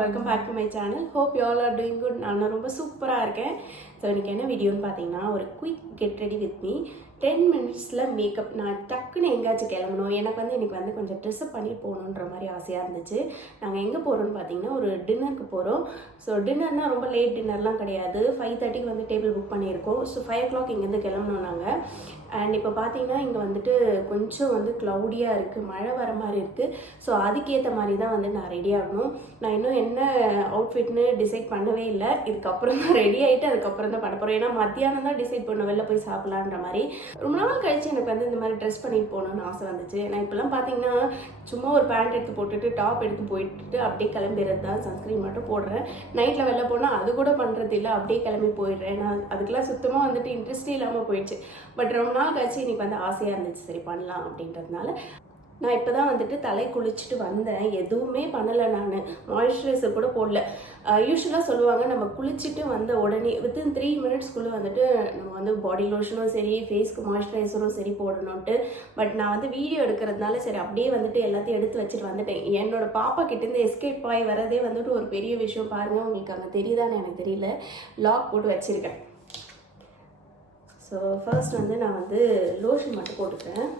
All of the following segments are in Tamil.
welcome back to my channel. Hope you all are doing good. நான் ரொம்ப சூப்பராக இருக்கேன். ஸோ இன்றைக்கி என்ன வீடியோன்னு பார்த்தீங்கன்னா ஒரு quick get ready with me 10 மினிட்ஸில் மேக்கப். நான் டக்குன்னு எங்கேயாச்சும் கிளம்பணும். எனக்கு இன்றைக்கி கொஞ்சம் ட்ரெஸ்அப் பண்ணி போகணுன்ற மாதிரி ஆசையாக இருந்துச்சு. நாங்கள் எங்கே போகிறோன்னு பார்த்தீங்கன்னா ஒரு டின்னருக்கு போகிறோம். ஸோ டின்னர்னால் ரொம்ப லேட் டின்னர்லாம் கிடையாது. 5:30 டேபிள் புக் பண்ணியிருக்கோம். ஸோ 5 o'clock இங்கேருந்து கிளம்பணும் நாங்கள். அண்ட் இப்போ பார்த்தீங்கன்னா இங்கே கொஞ்சம் க்ளவுடியாக இருக்குது, மழை வர மாதிரி இருக்குது. ஸோ அதுக்கேற்ற மாதிரி தான் நான் ரெடி ஆகணும். நான் இன்னும் என்ன அவுட்ஃபிட்னு டிசைட் பண்ணவே இல்லை. இதுக்கப்புறம் தான் ரெடி ஆகிட்டு அதுக்கப்புறம் தான் பண்ண போகிறோம். ஏன்னா மத்தியானம் தான் டிசைட் பண்ண வெளில போய் சாப்பிட்லான்ற மாதிரி. ரொம்ப நாள் கழிச்சு எனக்கு இந்த மாதிரி ட்ரெஸ் பண்ணிட்டு போகணுன்னு ஆசை வந்துச்சு. நான் இப்போலாம் பார்த்தீங்கன்னா சும்மா ஒரு பேண்ட் எடுத்து போட்டுட்டு டாப் எடுத்து போயிட்டு அப்படியே கிளம்பிடுறது தான். சன்ஸ்க்ரீன் மட்டும் போடுறேன். நைட்டில் வெளில போனால் அது கூட பண்ணுறது இல்லை, அப்படியே கிளம்பி போயிடுறேன். நான் அதுக்கெல்லாம் சுத்தமாக இன்ட்ரெஸ்டே இல்லாமல் போயிடுச்சு. பட் ரொம்ப நாள் கழிச்சு இன்னைக்கு ஆசையாக இருந்துச்சு, சரி பண்ணலாம் அப்படின்றதுனால. நான் இப்போ தான் தலை குளிச்சுட்டு வந்தேன். எதுவுமே பண்ணலை, நான் மாய்ஸ்சரைசர் கூட போடல. யூஸ்வலாக சொல்லுவாங்க நம்ம குளிச்சுட்டு வந்த உடனே வித்தின் 3 மினிட்ஸ்க்குள்ளே நம்ம பாடி லோஷனும் சரி ஃபேஸ்க்கு மாய்ஸ்சரைசரும் சரி போடணுன்ட்டு. பட் நான் வீடியோ எடுக்கிறதுனால சரி அப்படியே எல்லாத்தையும் எடுத்து வச்சுட்டு வந்துட்டேன். என்னோட பாப்பா கிட்டேருந்து எஸ்கேப் ஆகி வரதே ஒரு பெரிய விஷயம். பாருங்கள், உங்களுக்கு அங்கே தெரியுதான்னு எனக்கு தெரியல, லாக் போட்டு வச்சுருக்கேன். ஸோ ஃபர்ஸ்ட் நான் லோஷன் மட்டும் போட்டுக்கிறேன்.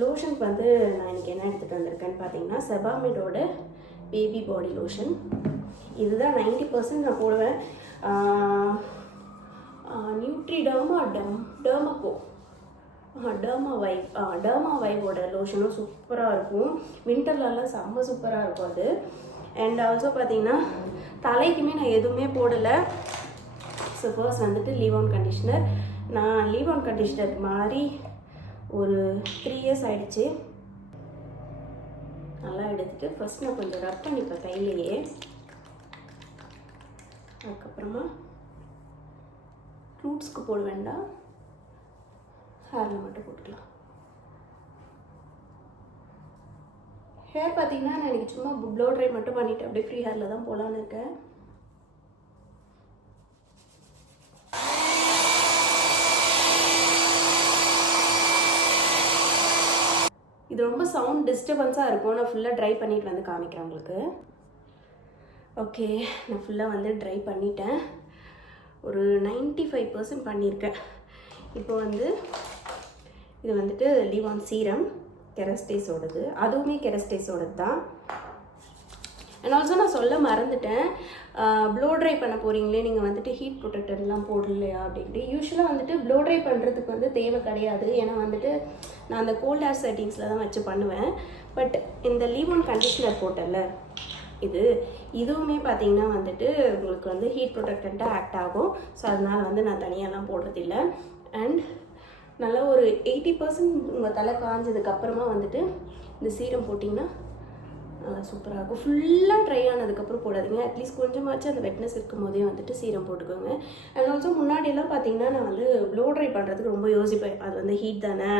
லோஷனுக்கு நான் இன்றைக்கி என்ன எடுத்துகிட்டு வந்திருக்கேன்னு பார்த்தீங்கன்னா செபாமிடோட பேபி பாடி லோஷன். இதுதான் 90% நான் போடுவேன். நியூட்ரிடர்மா டெர்மாகோ டெர்மா வைவோட லோஷனும் சூப்பராக இருக்கும். வின்டர்லலாம் செம்ம சூப்பராக இருக்கும் அது. அண்ட் ஆல்சோ பார்த்தீங்கன்னா தலைக்குமே நான் எதுவுமே போடலை. So first leave on conditioner. நான் லீவ் ஆன் கண்டிஷ்னர் மாதிரி ஒரு 3 years ஆகிடுச்சு. நல்லா எடுத்துகிட்டு ஃபர்ஸ்ட் நான் கொஞ்சம் ரப் பண்ணிப்பேன் கையிலேயே. அதுக்கப்புறமா ரூட்ஸ்க்கு போட வேண்டாம், ஹேரில் மட்டும் போட்டுக்கலாம். ஹேர் பார்த்தீங்கன்னா நான் இன்றைக்கி சும்மா ப்ளோ ட்ரை மட்டும் பண்ணிவிட்டு அப்படியே ஃப்ரீ ஹேரில் தான் போகலான்னு இருக்கேன். இது ரொம்ப சவுண்ட் டிஸ்டர்பன்ஸாக இருக்கும். நான் ஃபுல்லாக ட்ரை பண்ணிட்டு காமிக்கிறேன் உங்களுக்கு. ஓகே, நான் ஃபுல்லாக ட்ரை பண்ணிட்டேன். ஒரு 95% பண்ணியிருக்கேன். இப்போ இது லீவ் ஆன் சீரம் கெரஸ்டேஸோடது. அதுவுமே கெரஸ்டேஸோடது தான். அண்ட் ஆல்சோ நான் சொல்ல மறந்துட்டேன், ப்ளோ ட்ரை பண்ண போகிறீங்களே நீங்கள் ஹீட் ப்ரொடெக்டர்லாம் போடலையா அப்படின்ட்டு. யூஸ்வலாக ப்ளோ ட்ரை பண்ணுறதுக்கு தேவை கிடையாது. ஏன்னா நான் அந்த கோல்ட் ஹேர் செட்டிங்ஸில் தான் வச்சு பண்ணுவேன். பட் இந்த லீவ் ஆன் கண்டிஷ்னர் போட்டல இதுவுமே பார்த்தீங்கன்னா உங்களுக்கு ஹீட் ப்ரொடெக்டண்ட்டாக ஆக்ட் ஆகும். ஸோ அதனால் நான் தனியாலாம் போடுறதில்ல. அண்ட் நல்லா ஒரு 80% உங்கள் தலை காஞ்சதுக்கப்புறமா இந்த சீரம் போட்டிங்கன்னா நல்லா சூப்பராக இருக்கும். ஃபுல்லாக ட்ரை ஆனதுக்கப்புறம் போடாதீங்க. அட்லீஸ்ட் கொஞ்சமாச்சும் அந்த வெட்னஸ் இருக்கும் போதே சீரம் போட்டுக்கோங்க. அண்ட் ஆல்சோ முன்னாடியெல்லாம் பார்த்தீங்கன்னா நான் ப்ளோ ட்ரை பண்ணுறதுக்கு ரொம்ப யோசிப்பேன். அது ஹீட் தானே,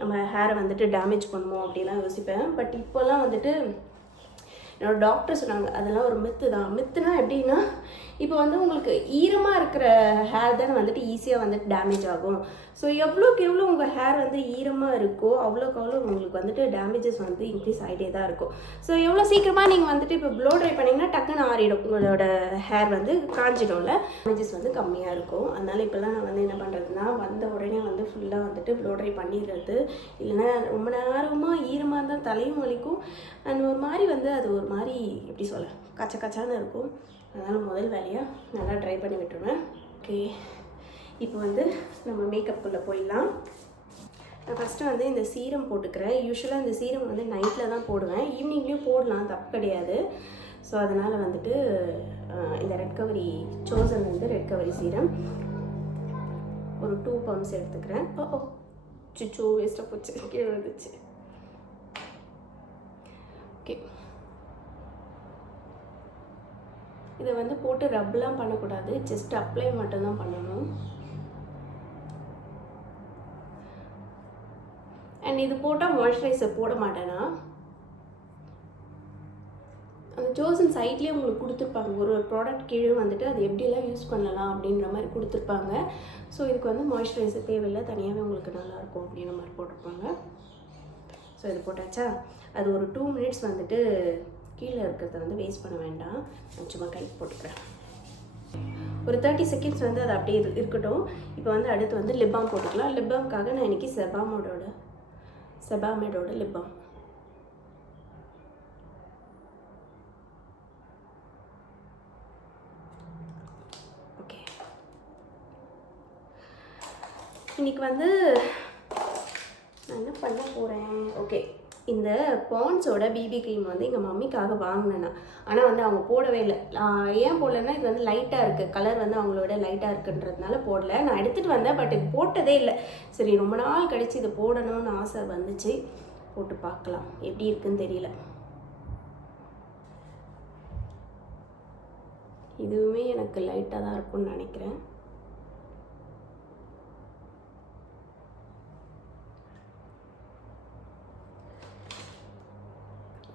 நம்ம ஹேரை டேமேஜ் பண்ணுவோம் அப்படிலாம் யோசிப்பேன். பட் இப்போல்லாம் என்னோடய டாக்டர் சொன்னாங்க அதெல்லாம் ஒரு மித்து தான். மித்துனா எப்படின்னா, இப்போ உங்களுக்கு ஈரமாக இருக்கிற ஹேர் தானே ஈஸியாக டேமேஜ் ஆகும். ஸோ எவ்வளோக்கு எவ்வளோ உங்கள் ஹேர் ஈரமாக இருக்கோ அவ்வளோக்கு அவ்வளோ உங்களுக்கு டேமேஜஸ் இன்க்ரீஸ் ஆகிட்டே தான் இருக்கும். ஸோ எவ்வளோ சீக்கிரமாக நீங்கள் இப்போ ப்ளோ ட்ரை பண்ணிங்கன்னா டக்குன்னு ஆறிடும். உங்களோட ஹேர் காஞ்சிடும்ல, டேமேஜஸ் கம்மியாக இருக்கும். அதனால் இப்போல்லாம் நான் என்ன பண்ணுறதுன்னா வந்த உடனே ஃபுல்லாக ப்ளோ ட்ரை பண்ணிடுறது. இல்லைன்னா ரொம்ப நேரமாக ஈரமாக இருந்தால் தலையும் வலிக்கும். அண்ட் ஒரு மாதிரி அது ஒரு மாதிரி எப்படி சொல்ல கச்ச கச்சான்னு இருக்கும். அதனால் முதல் வேலையாக நல்லா ட்ரை பண்ணி விட்டுருவேன். ஓகே, இப்போ நம்ம மேக்கப்புக்குள்ளே போயிடலாம். நான் ஃபஸ்ட்டு இந்த சீரம் போட்டுக்கிறேன். யூஸ்வலாக இந்த சீரம் நைட்டில் தான் போடுவேன். ஈவினிங்லேயும் போடலாம், தப்பு கிடையாது. ஸோ அதனால் இந்த ரெட் கவரி சோசன் ரெட் கவரி சீரம் ஒரு 2 pumps எடுத்துக்கிறேன். சிச்சோ வேஸ்ட்டாக போச்சு, கீழே வந்துச்சு. ஓகே, இதை போட்டு ரப்லாம் பண்ணக்கூடாது, ஜஸ்ட் அப்ளை மட்டும்தான் பண்ணணும். அண்ட் இது போட்டால் மாய்ஸ்சரைசர் போட மாட்டேன்னா அந்த ஜோசன் சைட்லேயே உங்களுக்கு கொடுத்துருப்பாங்க. ஒரு ப்ராடக்ட் கீழே அது எப்படியெல்லாம் யூஸ் பண்ணலாம் அப்படின்ற மாதிரி கொடுத்துருப்பாங்க. ஸோ இதுக்கு மாய்ஸ்சரைசர் தேவையில்லை, தனியாகவே உங்களுக்கு நல்லாயிருக்கும் அப்படின்ற மாதிரி போட்டிருப்பாங்க. ஸோ இது போட்டாச்சா, அது ஒரு 2 minutes கீழே இருக்கிறத வந்து வேஸ்ட் பண்ண வேண்டாம். நான் சும்மா கைக்கு போட்டுக்கிறேன். ஒரு 30 செகண்ட்ஸ் வந்து அது அப்படியே இருக்கட்டும். இப்போ வந்து அடுத்து வந்து லிப் பாம் போட்டுக்கலாம். லிப் பாம்க்காக நான் இன்றைக்கி செபாமேடோட லிப் பாம். ஓகே, இன்றைக்கி வந்து நான் என்ன பண்ண போகிறேன். ஓகே, இந்த பாண்ட்ஸோட பிபி க்ரீம் வந்து எங்கள் மம்மிக்காக வாங்கினேன்னா, ஆனால் வந்து அவங்க போடவே இல்லை. ஏன் போடலன்னா, இது வந்து லைட்டாக இருக்குது, கலர் வந்து அவங்களோட லைட்டாக இருக்குன்றதுனால போடல. நான் எடுத்துகிட்டு வந்தேன், பட் இது போட்டதே இல்லை. சரி, ரொம்ப நாள் கழித்து இது போடணும்னு ஆசை வந்துச்சு. போட்டு பார்க்கலாம், எப்படி இருக்குன்னு தெரியல. இதுவுமே எனக்கு லைட்டாக தான் இருக்கும்னு நினைக்கிறேன்.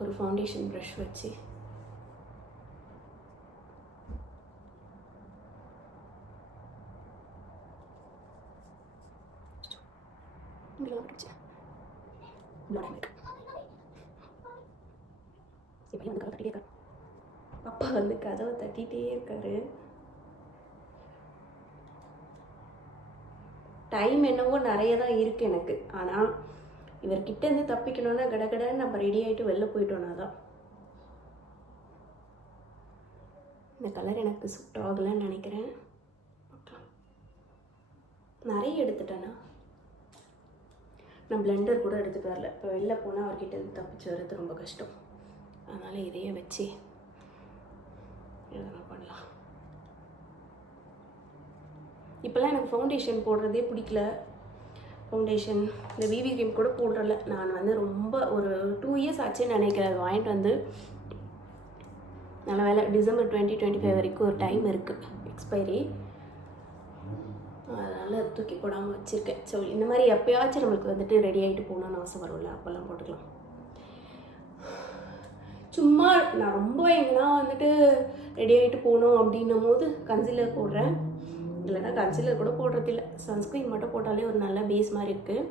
ஒரு ஃபவுண்டேஷன் ப்ரஷ் வச்சு அப்பா வந்து கதவை தட்டிகிட்டே இருக்காரு. டைம் என்னவோ நிறைய தான் இருக்குது எனக்கு. ஆனால் இவர்கிட்டேருந்து தப்பிக்கணுன்னா கடகடன்னு நம்ம ரெடி ஆகிட்டு வெளில போயிட்டோன்னா தான். இந்த கலர் எனக்கு சூட் ஆகலைன்னு நினைக்கிறேன். நிறைய எடுத்துட்டேன்னா நான் பிளெண்டர் கூட எடுத்துகிட்டு வரல. இப்போ வெளில போனால் அவர்கிட்ட இருந்து தப்பிச்சு வர்றது ரொம்ப கஷ்டம். அதனால் இதையே வச்சு எதனா பண்ணலாம். இப்போல்லாம் எனக்கு ஃபவுண்டேஷன் போடுறதே பிடிக்கல. ஃபவுண்டேஷன் இந்த பிபி க்ரீம் கூட போடுறல. நான் வந்து ரொம்ப ஒரு 2 இயர்ஸ் ஆச்சுன்னு நினைக்கிறேன் அது வாங்கிட்டு வந்து. நல்ல வேலை டிசம்பர் 2025 வரைக்கும் ஒரு டைம் இருக்குது எக்ஸ்பைரி. அதனால் தூக்கி போடாமல் வச்சுருக்கேன். ஸோ இந்த மாதிரி எப்போயாச்சும் நம்மளுக்கு வந்துட்டு ரெடி ஆகிட்டு போகணுன்னு ஆசை வரும்ல, அப்போல்லாம் போட்டுக்கலாம். சும்மா நான் ரொம்ப எங்கன்னா வந்துட்டு ரெடி ஆகிட்டு போகணும் அப்படின்னும் போது கன்சீலர் போடுறேன். இல்லைனா கன்சீலர் கூட போடுறதில்ல, சன்ஸ்க்ரீன் மட்டும் போட்டாலே ஒரு நல்ல பேஸ் மாதிரி இருக்குது.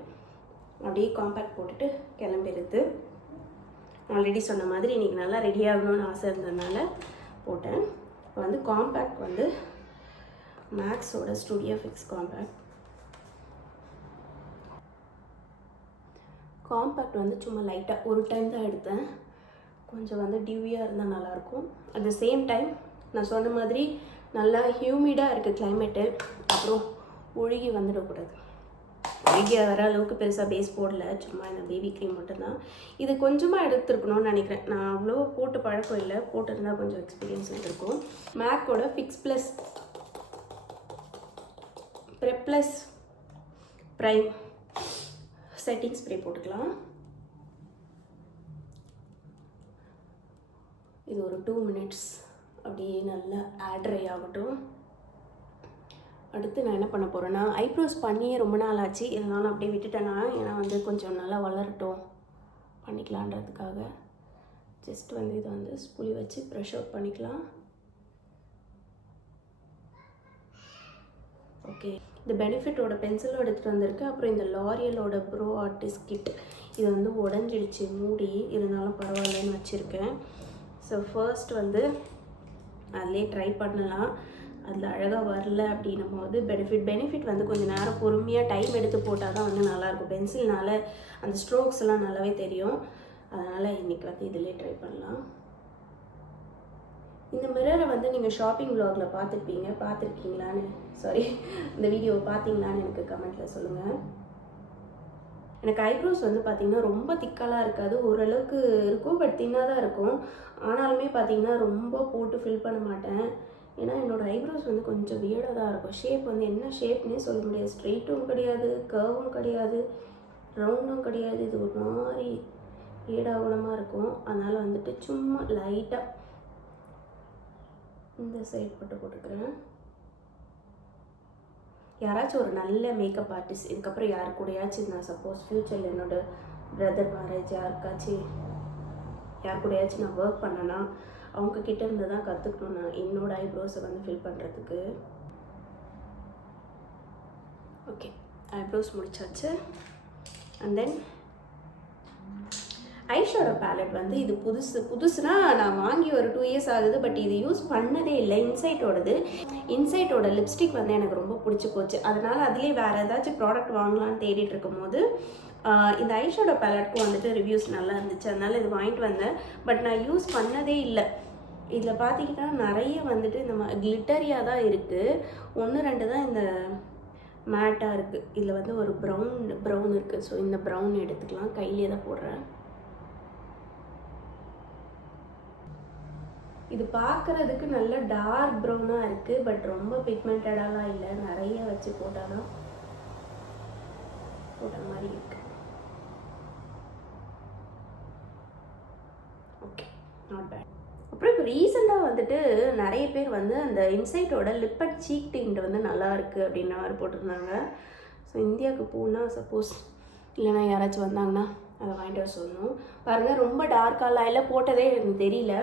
அப்படியே காம்பேக்ட் போட்டுட்டு கிளம்பிடுது. ஆல்ரெடி சொன்ன மாதிரி இன்றைக்கி நல்லா ரெடி ஆகணும்னு ஆசை இருந்ததுனால போட்டேன். இப்போ வந்து காம்பேக்ட் வந்து மேக்ஸோட ஸ்டுடியோ ஃபிக்ஸ் காம்பேக்ட் வந்து சும்மா லைட்டாக ஒரு டைம் தான் எடுத்தேன். கொஞ்சம் வந்து டியூவியாக இருந்தால் நல்லாயிருக்கும். அட் த சேம் டைம் நான் சொன்ன மாதிரி நல்லா ஹியூமிடாக இருக்குது கிளைமேட்டு. அப்புறம் ஒழுகி வந்துடக்கூடாது. ஒழுகி வர அளவுக்கு பெருசாக பேஸ் போடல, சும்மா இந்த பேபி க்ரீம் மட்டும்தான். இது கொஞ்சமாக எடுத்துருக்கணும்னு நினைக்கிறேன். நான் அவ்வளோ போட்டு பழக்கம் இல்லை, போட்டிருந்தால் கொஞ்சம் எக்ஸ்பீரியன்ஸ் இருந்திருக்கும். மேக்கோட fix plus prep plus prime setting spray போட்டுக்கலாம். இது ஒரு 2 மினிட்ஸ் அப்படியே நல்லா ட்ரை ஆகட்டும். அடுத்து நான் என்ன பண்ண போகிறேன்னா, ஐப்ரோஸ் பண்ணியே ரொம்ப நாள் ஆச்சு, இருந்தாலும் அப்படியே விட்டுட்டேன்னா, ஏன்னா வந்து கொஞ்சம் நல்லா வளரட்டும் பண்ணிக்கலான்றதுக்காக. ஜஸ்ட் வந்து இதை வந்து ஸ்பூலி வச்சு ப்ரஷ் அவுட் பண்ணிக்கலாம். ஓகே, இந்த பெனிஃபிட்டோட பென்சிலும் எடுத்துகிட்டு வந்திருக்கு. அப்புறம் இந்த லாரியலோட ப்ரோ ஆர்டிஸ்ட் கிட், இது வந்து உடஞ்சிடுச்சு மூடி, இருந்தாலும் பரவாயில்லன்னு வச்சுருக்கேன். ஸோ ஃபர்ஸ்ட் வந்து அதிலே ட்ரை பண்ணலாம். அதில் அழகாக வரல அப்படின்னும் போது பெனிஃபிட் வந்து கொஞ்சம் நேரம் பொறுமையாக டைம் எடுத்து போட்டால் தான் வந்து நல்லாயிருக்கும். பென்சில்னால் அந்த ஸ்ட்ரோக்ஸ் எல்லாம் நல்லாவே தெரியும். அதனால் இன்றைக்கி வந்து இதிலே ட்ரை பண்ணலாம். இந்த மிரரை வந்து நீங்கள் ஷாப்பிங் வ்ளாகில் பார்த்துருக்கீங்களான்னு இந்த வீடியோவை பார்த்தீங்களான்னு எனக்கு கமெண்ட்டில் சொல்லுங்கள். எனக்கு ஐப்ரோஸ் வந்து பார்த்திங்கன்னா ரொம்ப திக்காலாம் இருக்காது, ஓரளவுக்கு இருக்கும், பட் தின்னாக தான் இருக்கும். ஆனாலுமே பார்த்திங்கன்னா ரொம்ப போட்டு ஃபில் பண்ண மாட்டேன். ஏன்னா என்னோடய ஐப்ரோஸ் வந்து கொஞ்சம் வியர்டாக தான் இருக்கும். ஷேப் வந்து என்ன ஷேப்னே சொல்ல முடியாது. ஸ்ட்ரெயிட்டும் கிடையாது, கர்வும் கிடையாது, ரவுண்டும் கிடையாது. இது ஒரு மாதிரி ஏடாகுணமாக இருக்கும். அதனால் வந்துட்டு சும்மா லைட்டாக இந்த சைட் போட்டுக்கிறேன். யாராச்சும் ஒரு நல்ல மேக்கப் ஆர்டிஸ்ட், இதுக்கப்புறம் யார் கூடயாச்சும் நான் சப்போஸ் ஃப்யூச்சரில் என்னோடய பிரதர் மேரேஜ் யார் கூடயாச்சும் நான் ஒர்க் பண்ணேன்னா அவங்கக்கிட்ட இருந்து தான் கற்றுக்கணும் நான் என்னோடய ஐப்ரோஸை வந்து ஃபில் பண்ணுறதுக்கு. ஓகே, ஐப்ரோஸ் முடிச்சாச்சு. அண்ட் தென் ஐஷேடோ பேலட் வந்து இது புதுசுனா நான் வாங்கி ஒரு 2 இயர்ஸ் ஆகுது. பட் இது யூஸ் பண்ணதே இல்லை. இன்சைட்டோட லிப்ஸ்டிக் வந்து எனக்கு ரொம்ப பிடிச்சி போச்சு. அதனால் அதுலேயே வேறு ஏதாச்சும் ப்ராடக்ட் வாங்கலான்னு தேடிட்டு இருக்கும்போது இந்த ஐஷேடோ பேலட்க்கும் வந்துட்டு ரிவ்யூஸ் நல்லா இருந்துச்சு. அதனால் இது வாங்கிட்டு வந்தேன். பட் நான் யூஸ் பண்ணதே இல்லை. இதில் பார்த்தீங்கன்னா நிறைய வந்துட்டு இந்த கிளிட்டரியாக தான் இருக்குது. 1-2 தான் இந்த மேட்டாக இருக்குது. இதில் வந்து ஒரு ப்ரௌன் இருக்குது. ஸோ இந்த ப்ரௌன் எடுத்துக்கலாம். கையிலே தான் போடுறேன். இது பார்க்குறதுக்கு நல்ல டார்க் ப்ரௌனாக இருக்குது. பட் ரொம்ப பிக்மெண்டடாலாம் இல்லை. நிறைய வச்சு போட்ட மாதிரி இருக்குது. Okay, not bad. அப்புறம் இப்போ ரீசெண்டாக வந்துட்டு நிறைய பேர் வந்து அந்த இன்சைட்டோட லிப் அண்ட் சீக் டிண்ட் வந்து நல்லா இருக்குது அப்படின்ற மாதிரி போட்டிருந்தாங்க. ஸோ இந்தியாவுக்கு போனால் சப்போஸ் இல்லைனா யாராச்சும் வந்தாங்கன்னா அதை வாங்கிட்டு வர சொல்லணும். பாருங்கள், ரொம்ப டார்க்காலாம் இல்லை, போட்டதே எனக்கு தெரியல.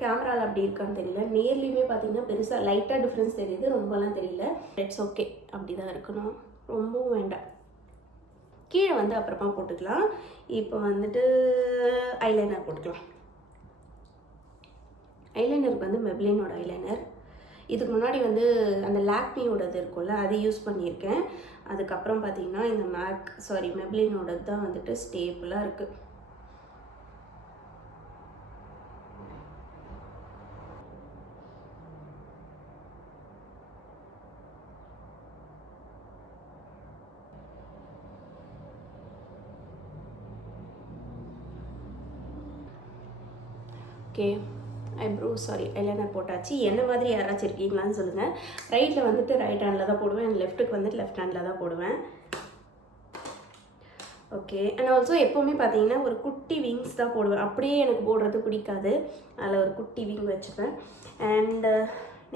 கேமராவில் அப்படி இருக்கான்னு தெரியல. நேர்லேயுமே பார்த்தீங்கன்னா பெருசாக லைட்டாக டிஃப்ரென்ஸ் தெரியுது, ரொம்பலாம் தெரியல. இட்ஸ் ஓகே, அப்படி தான் இருக்கணும், ரொம்பவும் வேண்டாம். கீழே வந்து அப்புறமா போட்டுக்கலாம். இப்போ வந்துட்டு ஐலைனர் போட்டுக்கலாம். ஐலைனருக்கு வந்து மெப்ளினோட ஐலைனர். இதுக்கு முன்னாடி வந்து அந்த லாக்மியோடது இருக்கும்ல, அது யூஸ் பண்ணியிருக்கேன். அதுக்கப்புறம் பார்த்தீங்கன்னா இந்த மெப்ளினோடது தான் வந்துட்டு ஸ்டேபிளாக இருக்குது. ஓகே, ஐலைனர் போட்டாச்சு. என்ன மாதிரி யாராச்சும் இருக்கீங்களான்னு சொல்லுங்கள். ரைட்டில் வந்துட்டு ரைட் ஹேண்டில் தான் போடுவேன், லெஃப்ட்டுக்கு வந்துட்டு லெஃப்ட் ஹேண்டில் தான் போடுவேன். ஓகே, அண்ட் ஆல்சோ எப்போவுமே பார்த்தீங்கன்னா ஒரு குட்டி விங்ஸ் தான் போடுவேன். அப்படியே எனக்கு போடுறது பிடிக்காது. அதில் ஒரு குட்டி விங் வச்சுப்பேன். அண்ட்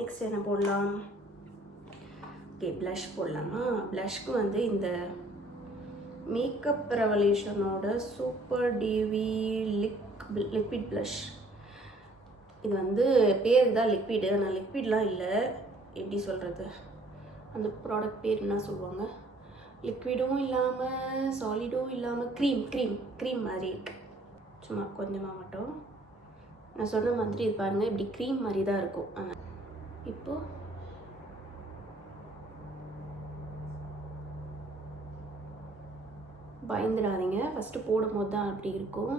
நெக்ஸ்ட் என்ன போடலாம்? ஓகே, ப்ளஷ் போடலாமா? ப்ளஷ்க்கு வந்து இந்த மேக்கப் ரெவல்யூஷனோட சூப்பர் டிவி லிக்விட் ப்ளஷ். இது வந்து பேர் தான் லிக்விடு, ஆனால் லிக்விட்லாம் இல்லை. எப்படி சொல்கிறது, அந்த ப்ராடக்ட் பேர் என்ன சொல்லுவாங்க? லிக்விடும் இல்லாமல் சாலிடும் இல்லாமல் க்ரீம் மாதிரி இருக்குது. சும்மா கொஞ்சமாக மட்டும் நான் சொன்ன மாதிரி இது பாருங்கள், இப்படி க்ரீம் மாதிரி தான் இருக்கும். ஆனால் இப்போது பயந்துடாதீங்க, ஃபஸ்ட்டு போடும்போது தான் அப்படி இருக்கும்.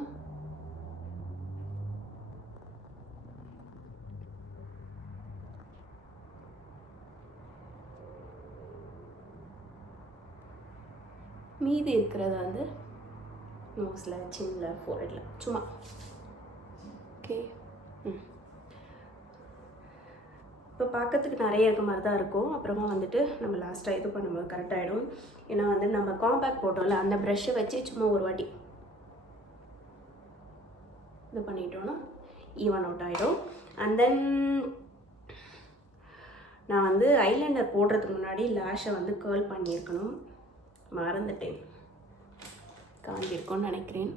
மீதி இருக்கிறத வந்து நோஸில், சின்னில், ஃபோர்ஹெட்டில் சும்மா. ஓகே, இப்போ பார்க்கறதுக்கு நிறைய இருக்க மாதிரி தான் இருக்கும். அப்புறமா வந்துட்டு நம்ம லாஸ்ட்டாக இது பண்ணும்போது கரெக்டாகிடும். ஏன்னா வந்து நம்ம காம்பேக்ட் போட்டோம்ல, அந்த ப்ரஷ்ஷை வச்சு சும்மா ஒரு வாட்டி இது பண்ணிட்டோன்னா ஈவன் அவுட் ஆகிடும். அண்ட் தென் நான் வந்து ஐலைனர் போடுறதுக்கு முன்னாடி லேஷை வந்து கேர்ள் பண்ணியிருக்கணும், மறந்துட்டேன். காஞ்சிருக்கோன்னு நினைக்கிறேன்.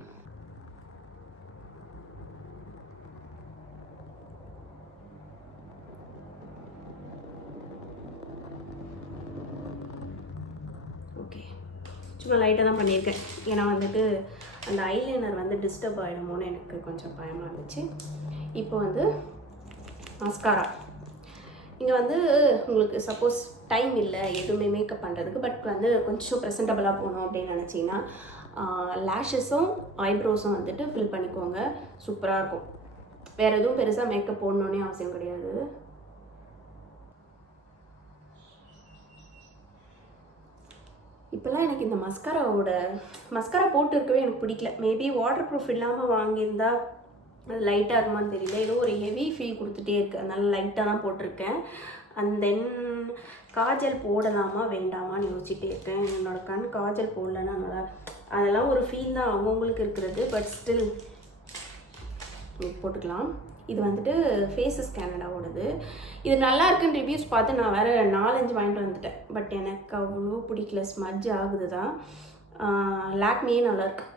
ஓகே, சும்மா லைட்டாக தான் பண்ணியிருக்கேன். ஏன்னா வந்துட்டு அந்த ஐலைனர் வந்து டிஸ்டர்ப் ஆகிடுமோன்னு எனக்கு கொஞ்சம் பயமாக இருந்துச்சு. இப்போ வந்து மஸ்காரா. இங்கே வந்து உங்களுக்கு சப்போஸ் டைம் இல்லை எதுவுமே மேக்கப் பண்ணுறதுக்கு, பட் வந்து கொஞ்சம் ப்ரெசென்டபுளாக போகணும் அப்படின்னு நினச்சிங்கன்னா லேஷஸும் ஐப்ரோஸும் வந்துட்டு ஃபில் பண்ணிக்கோங்க. சூப்பராக இருக்கும். வேறு எதுவும் பெருசாக மேக்கப் போடணுன்னே அவசியம் கிடையாது. இப்போல்லாம் எனக்கு இந்த மஸ்காரா போட்டு இருக்கவே எனக்கு பிடிக்கல. மேபி வாட்டர் ப்ரூஃப் இல்லாமல் வாங்கியிருந்தா அது லைட்டாக இருக்குமான்னு தெரியல. ஏதோ ஒரு ஹெவி ஃபீல் கொடுத்துட்டே இருக்குது, அதனால லைட்டாக தான் போட்டிருக்கேன். அண்ட் தென் காஜல் போடலாமா வேண்டாமான்னு யோசிச்சுட்டே இருக்கேன். என்னோடய கண் காஜல் போடலன்னா நல்லா, அதெல்லாம் ஒரு ஃபீல் தான் அவங்கவுங்களுக்கு இருக்கிறது. பட் ஸ்டில் போட்டுக்கலாம். இது வந்துட்டு ஃபேஸஸ் கேனடாவோடது. இது நல்லா இருக்குன்னு ரிவ்யூஸ் பார்த்து நான் வேறு 4-5 வாங்கிட்டு வந்துட்டேன். பட் எனக்கு அவ்வளோ பிடிக்கல, ஸ்மஜ் ஆகுது தான். லாக்மியே நல்லாயிருக்கு.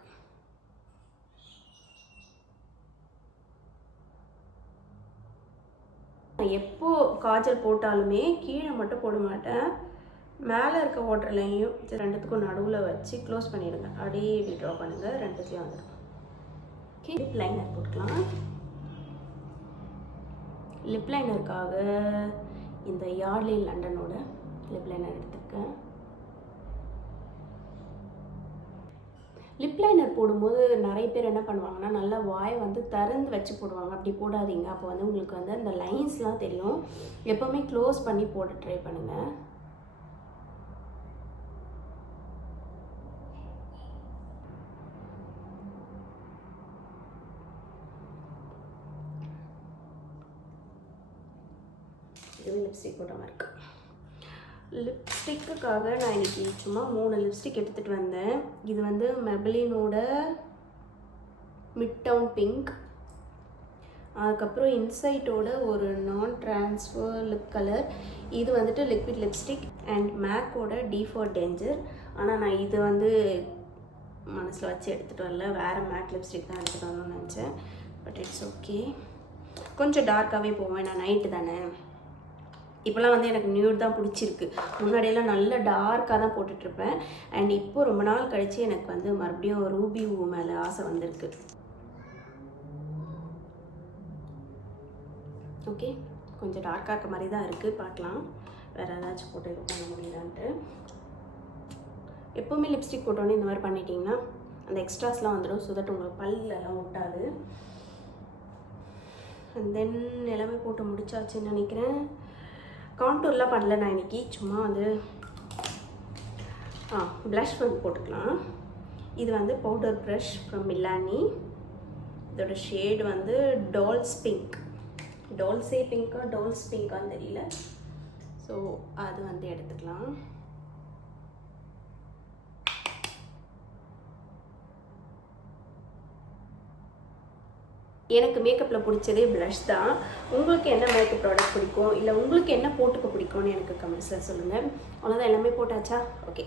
எப்போ காஜல் போட்டாலுமே கீழே மட்டும் போட மாட்டேன், மேலே இருக்க வாட்டர்லையும் ரெண்டுத்துக்கும் நடுவில் வச்சு க்ளோஸ் பண்ணிடுங்க. அப்படியே இப்படி ட்ரா பண்ணுங்கள், ரெண்டுத்துலேயும் வந்துடும். ஓகே, லிப் லைனர் போட்டுக்கலாம். லிப் லைனருக்காக இந்த யார்ட்லி லண்டனோட லிப் லைனர் எடுத்துருக்கேன். லிப் லைனர் போடும்போது நிறைய பேர் என்ன பண்ணுவாங்கன்னா, நல்லா வாய் வந்து திறந்து வச்சு போடுவாங்க. அப்படி போடாதீங்க. அப்போ வந்து உங்களுக்கு வந்து அந்த லைன்ஸ்லாம் தெரியும். எப்போவுமே க்ளோஸ் பண்ணி போட ட்ரை பண்ணுங்கள். இது லிப்ஸ்டிக் போட்ட மாதிரி இருக்கு. லிப்ஸ்டிக்குக்காக நான் இன்றைக்கி சும்மா 3 லிப்ஸ்டிக் எடுத்துகிட்டு வந்தேன். இது வந்து மெபிலினோட மிட் டவுன் பிங்க், அதுக்கப்புறம் இன்சைட்டோட ஒரு நான் ட்ரான்ஸ்ஃபர் லிப் கலர், இது வந்துட்டு லிக்விட் லிப்ஸ்டிக், அண்ட் மேக்கோட டி ஃபார் டேஞ்சர். ஆனால் நான் இது வந்து மனசில் வச்சு எடுத்துகிட்டு வரல, வேறு மேட் லிப்ஸ்டிக் தான் எடுத்துகிட்டு வரணும்னு நினச்சேன். But it's okay. கொஞ்சம் டார்க்காகவே போவேன், நான் நைட்டு தானே. இப்போலாம் வந்து எனக்கு நியூட் தான் பிடிச்சிருக்கு. முன்னாடியெல்லாம் நல்ல டார்க்காக தான் போட்டுட்ருப்பேன். அண்ட் இப்போது ரொம்ப நாள் கழித்து எனக்கு வந்து மறுபடியும் ரூபி ஊ மேலே ஆசை வந்திருக்கு. ஓகே, கொஞ்சம் டார்க்காக இருக்க மாதிரி தான் இருக்குது. பார்க்கலாம் வேறு ஏதாச்சும் போட்டு இது பண்ண முடியலான்ட்டு. எப்போவுமே லிப்ஸ்டிக் போட்டோன்னே இந்த மாதிரி பண்ணிட்டீங்கன்னா அந்த எக்ஸ்ட்ராஸ்லாம் வந்துடும். ஸோ தட் உங்களுக்கு பல்லெல்லாம் ஒட்டாது. அண்ட் தென் எல்லாமே போட்டு முடிச்சாச்சுன்னு நினைக்கிறேன். கான்டூர்லாம் பண்ணல நான் இன்றைக்கி. சும்மா வந்து ப்ளஷ் வந்து போட்டுக்கலாம். இது வந்து பவுடர் ப்ரஷ் ஃப்ரம் மிலானி. இதோட ஷேட் வந்து டால்ஸ் பிங்க். டால்ஸே பிங்க்கா டால்ஸ் பிங்க்கான்னு தெரியல. ஸோ அது வந்து எடுத்துக்கலாம். எனக்கு மேக்கப்பில் பிடிச்சதே ப்ளஷ் தான். உங்களுக்கு என்ன மேக்கப் ப்ராடக்ட் பிடிக்கும், இல்லை உங்களுக்கு என்ன போட்டுக்க பிடிக்கும்னு எனக்கு கமெண்ட்ஸில் சொல்லுங்கள். அவ்வளோதான், எல்லாமே போட்டாச்சா? ஓகே.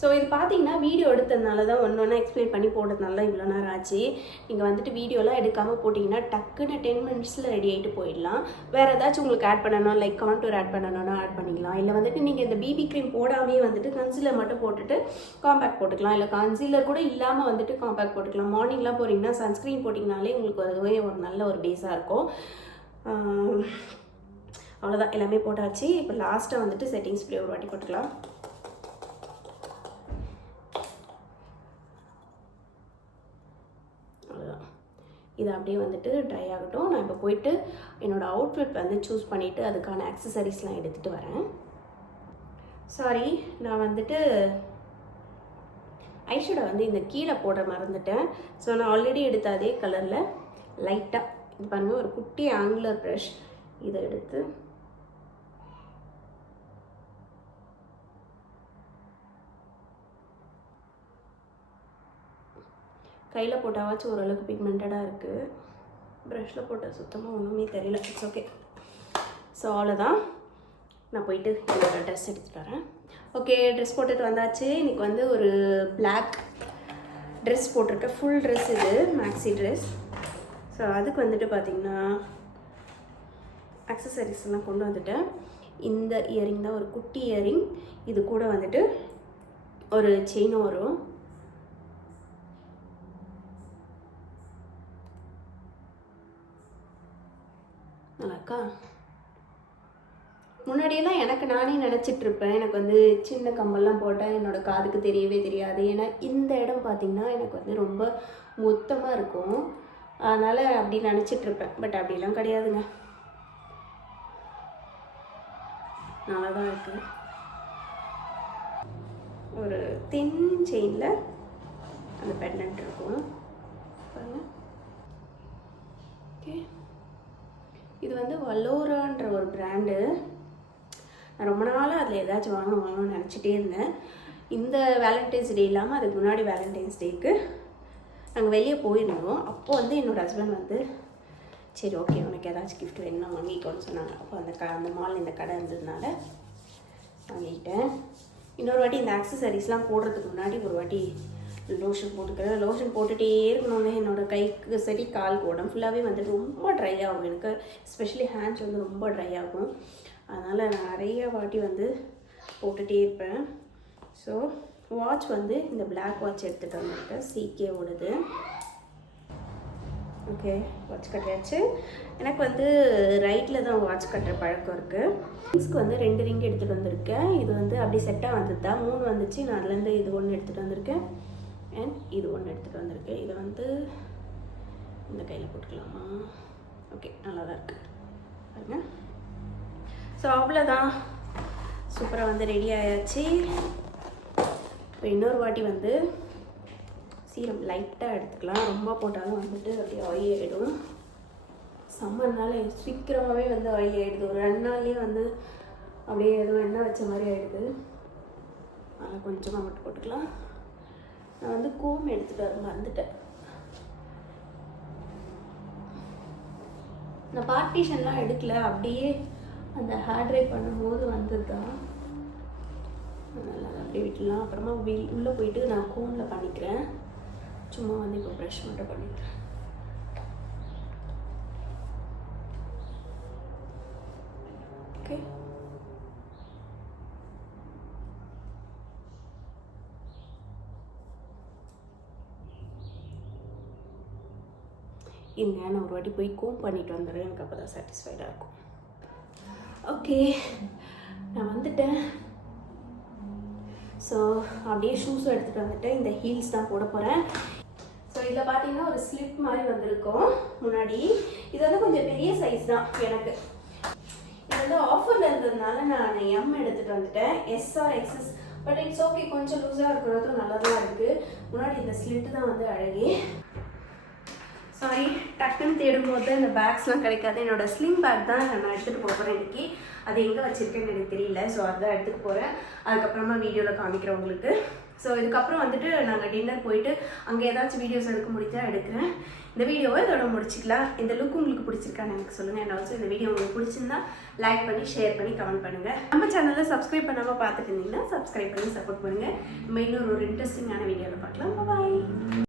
ஸோ இது பார்த்தீங்கன்னா வீடியோ எடுத்ததுனால தான் ஒன்று ஒன்றா எக்ஸ்பிளைன் பண்ணி போட்டதுனால இவ்வளோ நேரம் ஆச்சு. நீங்கள் வந்துட்டு வீடியோலாம் எடுக்காமல் போட்டிங்கன்னா டக்குன்னு 10 மினிட்ஸில் ரெடி ஆகிட்டு போயிடலாம். வேறு ஏதாச்சும் உங்களுக்கு ஆட் பண்ணணும், லைக் கான்டூர் ஆட் பண்ணணும்னா ஆட் பண்ணிக்கலாம். இல்லை வந்துட்டு நீங்கள் இந்த பிபி க்ரீம் போடாமே வந்துட்டு கன்சீலர் மட்டும் போட்டுட்டு காம்பேக்ட் போட்டுக்கலாம். இல்லை கன்சீலர் கூட இல்லாமல் வந்துட்டு காம்பேக்ட் போட்டுக்கலாம். மார்னிங்லாம் போகிறீங்கன்னா சன்ஸ்க்ரீன் போட்டிங்கனாலே உங்களுக்கு அதுவே ஒரு நல்ல ஒரு பேஸாக இருக்கும். அவ்வளோதான், எல்லாமே போட்டாச்சு. இப்போ லாஸ்ட்டாக வந்துட்டு செட்டிங் ஸ்ப்ரே ஒரு வாட்டி போட்டுக்கலாம். இது அப்படியே வந்துட்டு ட்ரை ஆகட்டும். நான் இப்போ போயிட்டு என்னோடய அவுட்ஃபிட் வந்து சூஸ் பண்ணிவிட்டு அதுக்கான ஆக்சசரிஸ்லாம் எடுத்துகிட்டு வரேன். சாரி, நான் வந்துட்டு ஐஷேடோ வந்து இந்த கீழே போட மறந்துட்டேன். ஸோ நான் ஆல்ரெடி எடுத்த அதே கலரில் லைட்டாக இது பாருங்கள், ஒரு குட்டி ஆங்குலர் ப்ரஷ் இதை எடுத்து கையில் போட்டாவாச்சும் ஓரளவுக்கு பிக்மெண்டடாக இருக்குது. ப்ரஷில் போட்டால் சுத்தமாக ஒன்றுமே தெரியல. It's okay. ஸோ அவ்வளோதான், நான் போயிட்டு என்னோட ட்ரெஸ் எடுத்துகிட்டு வரேன். ஓகே, ட்ரெஸ் போட்டுட்டு வந்தாச்சு. இன்றைக்கி வந்து ஒரு பிளாக் ட்ரெஸ் போட்டிருக்கேன். ஃபுல் ட்ரெஸ் இது, மேக்ஸி ட்ரெஸ். ஸோ அதுக்கு வந்துட்டு பார்த்திங்கன்னா அக்சசரிஸ் எல்லாம் கொண்டு வந்துட்டேன். இந்த இயரிங் தான் ஒரு குட்டி இயரிங். இது கூட வந்துட்டு ஒரு செயினும் வரும். நல்லாக்கா? முன்னாடியெல்லாம் எனக்கு நானே நினச்சிட்ருப்பேன், எனக்கு வந்து சின்ன கம்மல்லாம் போட்டால் என்னோடய காதுக்கு தெரியவே தெரியாது. ஏன்னா இந்த இடம் பார்த்திங்கன்னா எனக்கு வந்து ரொம்ப மொத்தமாக இருக்கும். அதனால் அப்படி நினச்சிட்ருப்பேன். பட் அப்படிலாம் கிடையாதுங்க, நல்லா தான் இருக்குது. ஒரு தின் செயினில் அந்த பெண்டன்ட் இருக்கும் பாருங்கள். ஓகே, இது வந்து வல்லோரான்ற ஒரு பிராண்டு. நான் ரொம்ப நாளாக அதில் ஏதாச்சும் வாங்கணும்னு நினச்சிட்டே இருந்தேன். இந்த வேலண்டைன்ஸ் டே இல்லாமல் அதுக்கு முன்னாடி வேலண்டைன்ஸ் டேக்கு நாங்கள் வெளியே போயிருந்தோம். அப்போது வந்து என்னோடய ஹஸ்பண்ட் வந்து சரி ஓகே உனக்கு ஏதாச்சும் கிஃப்ட் வேணும்னா வாங்கிக்கோன்னு சொன்னாங்க. அப்போ அந்த மால் இந்த கடை இருந்ததுனால வாங்கிக்கிட்டேன். இன்னொரு வாட்டி இந்த ஆக்சசரிஸ்லாம் போடுறதுக்கு முன்னாடி ஒரு வாட்டி லோஷன் போட்டுக்கிறேன். லோஷன் போட்டுகிட்டே இருக்கணுங்க. என்னோடய கைக்கு சரி கால் உடம்பு ஃபுல்லாகவே வந்துட்டு ரொம்ப ட்ரை ஆகும். எனக்கு எஸ்பெஷலி ஹேண்ட்ஸ் வந்து ரொம்ப ட்ரை ஆகும். அதனால் நான் நிறைய வாட்டி வந்து போட்டுகிட்டே இருப்பேன். ஸோ வாட்ச் வந்து இந்த பிளாக் வாட்ச் எடுத்துகிட்டு வந்துருக்கேன், CK ஓடுது. ஓகே, வாட்ச் கட்டியாச்சு. எனக்கு வந்து ரைட்டில் தான் வாட்ச் கட்டுற பழக்கம் இருக்குது. ரிங்ஸ்க்கு வந்து 2 ரிங் எடுத்துகிட்டு வந்திருக்கேன். இது வந்து அப்படி செட்டாக வந்தது தான். 3 வந்துச்சு. நான் அதுலேருந்து இது 1 எடுத்துகிட்டு வந்திருக்கேன். அண்ட் இது 1 எடுத்துகிட்டு வந்திருக்கேன். இதை வந்து இந்த கையில் போட்டுக்கலாமா? ஓகே, நல்லா தான் இருக்குது பாருங்க. ஸோ அவ்வளோதான், சூப்பராக வந்து ரெடி ஆயாச்சு. இப்போ இன்னொரு வாட்டி வந்து சீரம் லைட்டாக எடுத்துக்கலாம். ரொம்ப போட்டாலும் வந்துட்டு அப்படியே ஆயில் ஆகிடும். சம்மர்னால சீக்கிரமாகவே வந்து ஆயில் ஆகிடுது. ஒரு 2 நாள்லேயே வந்து அப்படியே எதுவும் எண்ணெய் வச்ச மாதிரி ஆகிடுது. அதனால் கொஞ்சமாக மட்டும் போட்டுக்கலாம். நான் வந்து கோம் எடுத்துகிட்டு வர மறந்துட்டேன். நான் பார்ட்டிஷன்லாம் எடுக்கல, அப்படியே அந்த ஹேர் ட்ரை பண்ணும்போது வந்தது தான். அதனால் அதை அப்படியே விட்டுலாம். அப்புறமா உள்ளே போயிட்டு நான் கோமில் பண்ணிக்கிறேன். சும்மா வந்து இப்போ ப்ரஷ் மட்டும் பண்ணிக்கிறேன். ஓகே, இருங்க, நான் ஒரு வாட்டி போய் கோம் பண்ணிட்டு வந்துடுறேன். எனக்கு அப்போ தான் சாட்டிஸ்ஃபைடாக இருக்கும். ஓகே, நான் வந்துட்டேன். ஸோ அப்படியே ஷூஸும் எடுத்துகிட்டு வந்துட்டேன். இந்த ஹீல்ஸ் தான் போட போகிறேன். ஸோ இதில் பார்த்தீங்கன்னா ஒரு ஸ்லிப் மாதிரி வந்திருக்கும் முன்னாடி. இது வந்து கொஞ்சம் பெரிய சைஸ் தான் எனக்கு. இது வந்து ஆஃபரில் இருந்ததுனால நான் எம் எடுத்துகிட்டு வந்துட்டேன். S or XS, but it's okay. கொஞ்சம் லூஸாக இருக்கிறதும் நல்லா தான் இருக்குது. முன்னாடி இந்த ஸ்லிட்டு தான் வந்து அழகே. சாரி, டக்குன்னு தேடும்போது இந்த பேக்ஸ்லாம் கிடைக்காது. என்னோடய ஸ்லிங் பேக் தான் நான் எடுத்துகிட்டு போகிறேன் இன்றைக்கி. அது எங்கே வச்சுருக்கேன்னு எனக்கு தெரியல. ஸோ அதுதான் எடுத்துகிட்டு போகிறேன். அதுக்கப்புறமா வீடியோவில் காமிக்கிறேன் உங்களுக்கு. ஸோ இதுக்கப்புறம் வந்துட்டு நாங்கள் டின்னர் போயிட்டு அங்கே ஏதாச்சும் வீடியோஸ் எடுக்க முடிஞ்சால் எடுக்கிறேன். இந்த வீடியோவை இதோட முடிச்சிக்கலாம். இந்த லுக் உங்களுக்கு பிடிச்சிருக்கான்னு எனக்கு சொல்லுங்கள். அண்ட் ஆல்சோ இந்த வீடியோ உங்களுக்கு பிடிச்சிருந்தா லைக் பண்ணி, ஷேர் பண்ணி, கமெண்ட் பண்ணுங்கள். நம்ம சேனலில் சப்ஸ்கிரைப் பண்ணாமல் பார்த்துட்டு இருந்தீங்கன்னா சப்ஸ்கிரைப் பண்ணி சப்போர்ட் பண்ணுங்கள். நம்ம இன்னொரு இன்ட்ரெஸ்டிங்கான வீடியோவில் பார்க்கலாம். பாய்.